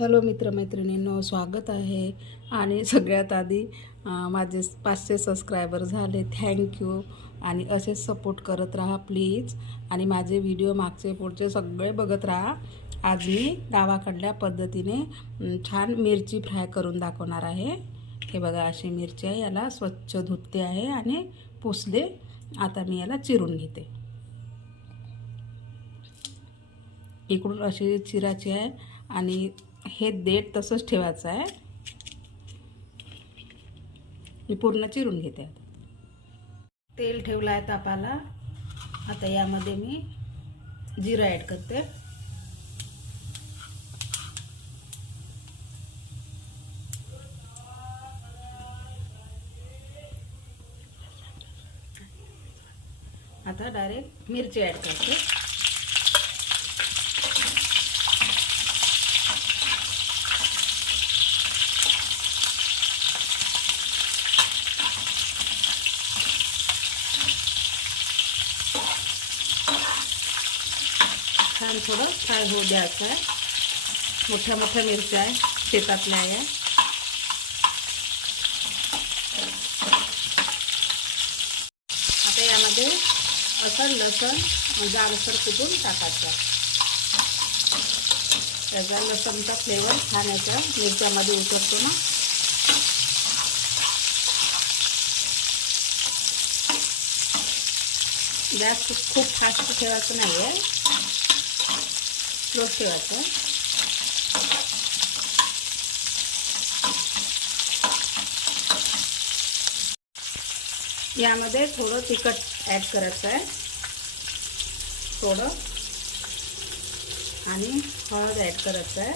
Hello मित्रमैत्रिणींनो स्वागत आहे. आणि सगळ्यात आधी माझे पाचशे सबस्क्रायबर झाले. थँक्यू आणि असेच सपोर्ट करत राहा प्लीज आणि माझे व्हिडिओ मागचे पुढचे सगळे बघत राहा. आज मी गावाकडल्या पद्धतीने छान मिरची फ्राय करून दाखवणार आहे. हे बघा अशी मिरची आहे. याला स्वच्छ धुतते आहे आणि पुसले. आता मी याला चिरून घेते. इकडून अशी चिराची आहे. आणि हे देठ तसंच ठेवायचं आहे. मी पूर्ण चिरून घेते. तेल ठेवलं आहे तापाला. आता यामध्ये मी जिरं ॲड करते. आता डायरेक्ट मिरची ॲड करते. छान थोडं फ्राय होऊ द्यायचं आहे. मोठ्या मोठ्या मिरच्या आहे शेतातल्या आहे. आता यामध्ये असं लसण जाडसर कुठून टाकायचं. त्याचा लसणचा फ्लेवर छान याच्या मिरच्यामध्ये उतरतो ना. गॅस खूप फास्ट ठेवायचं नाही आहे स्लोच ठेवायचं. यामध्ये थोडं तिखट ॲड करायचं आहे. थोडं. आणि हळद ॲड करायचं आहे.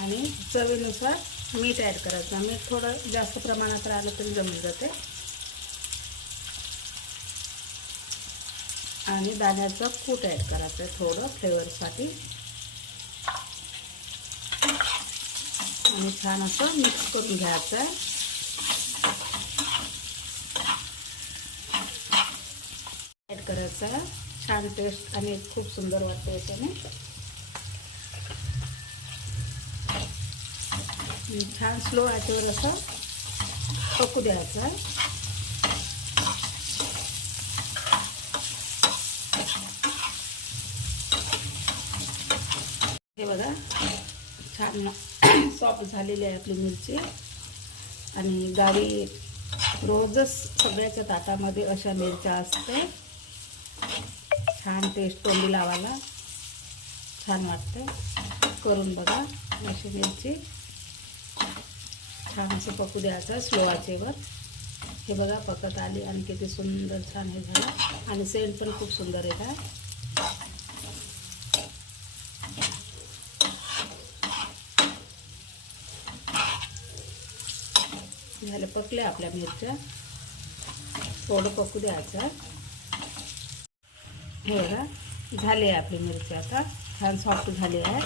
आणि चवीनुसार मीठ ॲड करायचं. मीठ थोडं जास्त प्रमाणात राहिलं तरी जमून जाते. आणि दाण्याचं कूट ॲड करायचं आहे थोडं फ्लेवरसाठी. आणि छान असं मिक्स करून घ्यायचं आहे. ॲड करायचं आहे. छान टेस्ट आणि खूप सुंदर वाटते याच्याने. छान स्लो याच्यावर असं पकू द्यायचं हे बघा. छान सॉफ्ट झालेली आहे आपली मिरची. आणि गावी रोजच सगळ्याच्या ताटामध्ये अशा मिरच्या असते. छान टेस्ट तोंडी लावायला. छान वाटते. करून बघा अशी मिरची. छान असं पकू द्यायचं स्लो आचेवर. हे बघा पकत आली आणि किती सुंदर छान हे झालं. आणि सेंट पण खूप सुंदर येतात झालं पकले आपल्या मिरच्या. थोडं पकू द्यायचं. हो हे बघा झाले आहे आपली मिरची आता. छान सॉफ्ट झाली आहे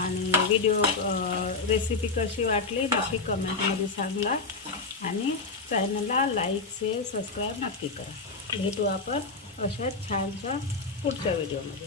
आणि व्हिडिओ रेसिपी कशी वाटली नक्की कमेंटमध्ये सांगा. आणि चॅनलला लाईक शेअर सबस्क्राईब नक्की करा. भेटू आपण अशा छानशा पुढच्या व्हिडिओमध्ये